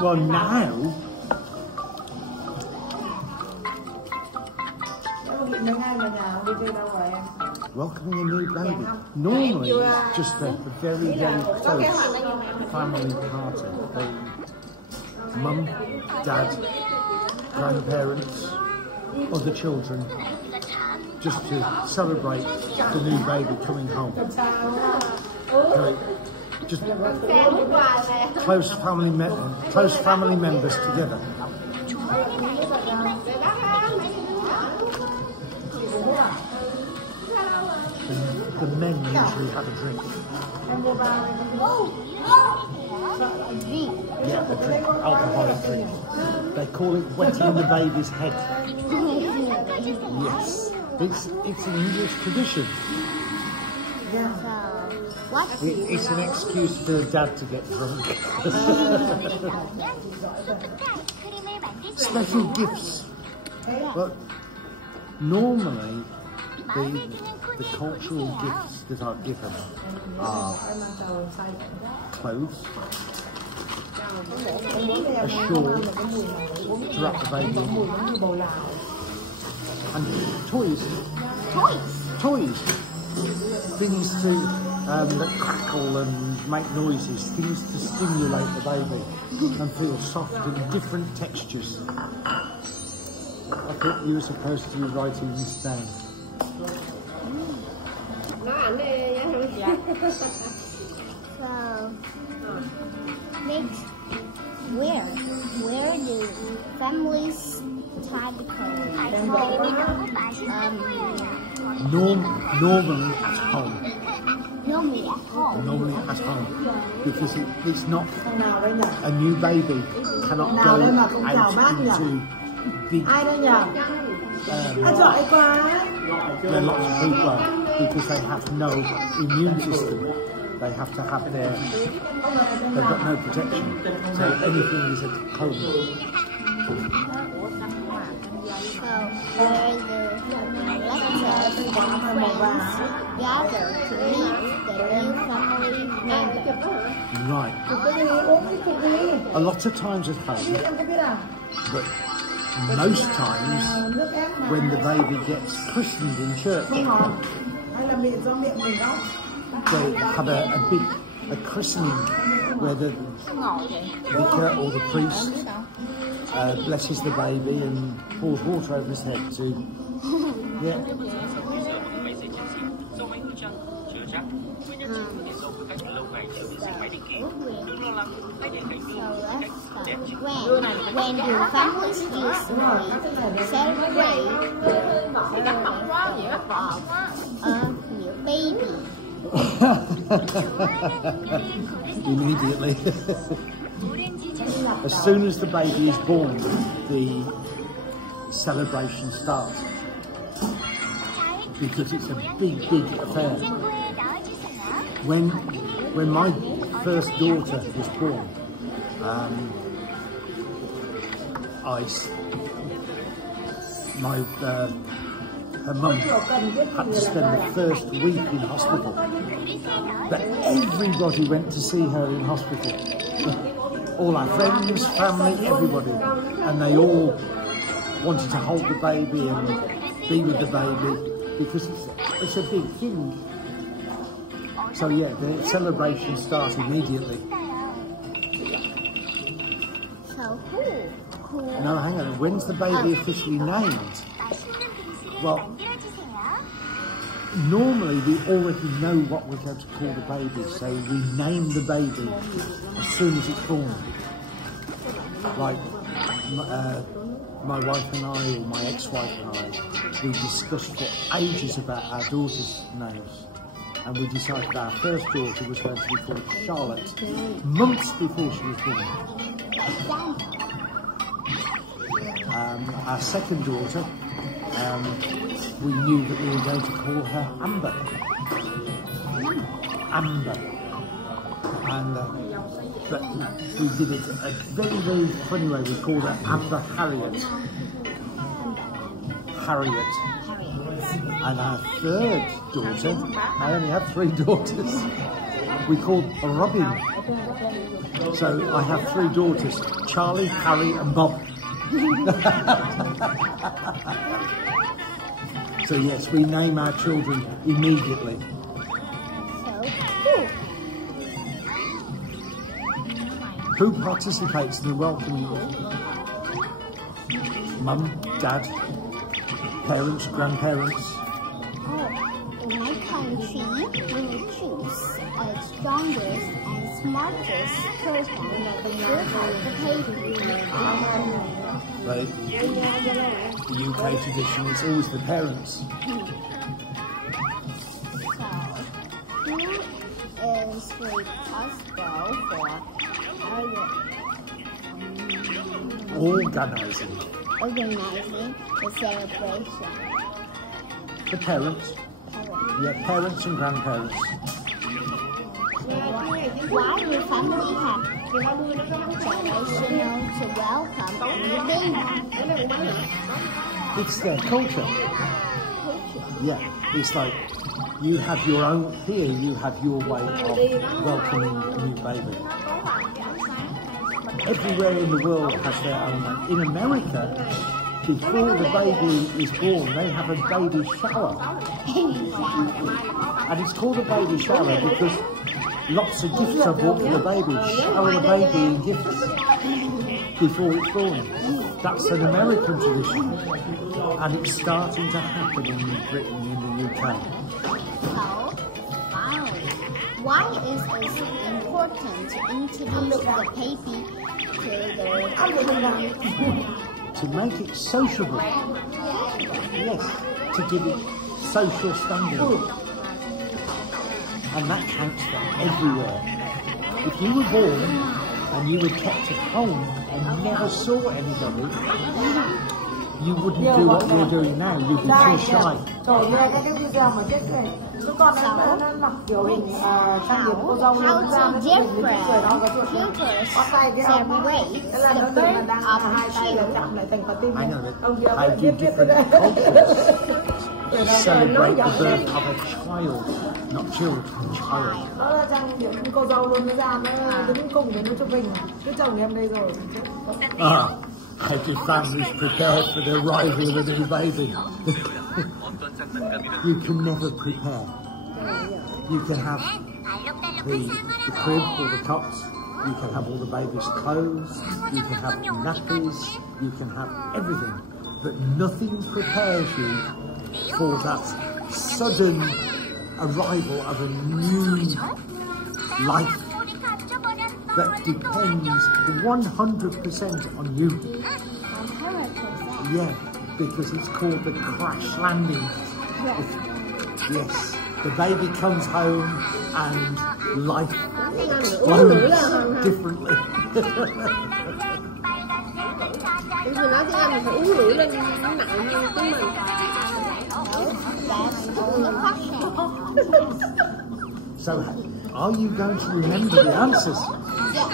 Well, now. Welcoming a new baby. Normally, it's just a very, very close family party. Mum, dad, grandparents, other children, just to celebrate the new baby coming home. Just close family members together. The men usually have a drink. Yeah, a drink, alcoholic drink. They call it wetting the baby's head. Yes, it's an English tradition. It's an excuse for dad to get drunk. Special gifts. But normally, the cultural gifts that are given are clothes, a shawl to wrap the baby in, and toys. Toys. Things to that crackle and make noises, things to stimulate the baby and feel soft and different textures. I thought you were supposed to be writing this down. So, where do families tie the clothes? Normally at home. Normally at home. Normally at home, because it's not a new baby cannot go out into big. Where lots of people are, because they have no immune system. They have to have they've got no protection. So anything is at home. So where the relatives and friends gather to meet the new family member. Right. A lot of times at home, but most times when the baby gets christened in church, they have a christening where the vicar or the priest blesses the baby and pours water over his head to, yeah. When your families usually celebrate a new baby. Immediately. As soon as the baby is born, the celebration starts. Because it's a big, big affair. When my first daughter was born, her mum had to spend the first week in hospital. But everybody went to see her in hospital. All our friends, family, everybody. And they all wanted to hold the baby and be with the baby because it's a big thing. So yeah, the celebration starts immediately. So who? No, hang on. When's the baby officially named? Well, normally we already know what we're going to call the baby, so we name the baby as soon as it's born. Like my wife and I, or my ex-wife and I, we discussed for ages about our daughter's names. And we decided our first daughter was going to be called Charlotte, months before she was born. Our second daughter, we knew that we were going to call her Amber. And but we did it a very, very funny way. We called her Amber Harriet. And our third daughter, I only have 3 daughters, we call Robin. So I have 3 daughters, Charlie, Harry and Bob. So yes, we name our children immediately. Who participates in the welcoming? Mum, Dad, parents, grandparents. In my country, we choose a strongest and smartest person to have the baby. Right. The UK tradition is always the parents. So, who is responsible for Organising. Organizing the celebration? The parents. Yeah, parents and grandparents. Why do family have traditional to welcome a new baby? It's their culture. Yeah, it's like you have your own, here you have your way of welcoming a new baby. Everywhere in the world has their own way. In America, before the baby is born, they have a baby shower. And it's called a baby shower because lots of gifts are bought for the baby. Shower the baby in gifts before it's born. That's an American tradition. And it's starting to happen in Britain, in the UK. Why is it important to introduce the baby to the community? To make it sociable. Yes, to give it social standing. And that counts for everywhere. If you were born and you were kept at home and never saw anybody, you wouldn't do what you're doing now. You'd be too shy. How to different cultures celebrate the birth of a child? Hang on a minute. How do different cultures celebrate the birth of a child? Not children, child. How do families prepare for the arrival of a new baby? You can never prepare. You can have the crib or the cots, you can have all the baby's clothes, you can have nappies, you can have everything. But nothing prepares you for that sudden arrival of a new life that depends 100% on you. Yeah, because it's called the crash landing. Yes, the baby comes home and life flows differently. So, are you going to remember the answers? Yes.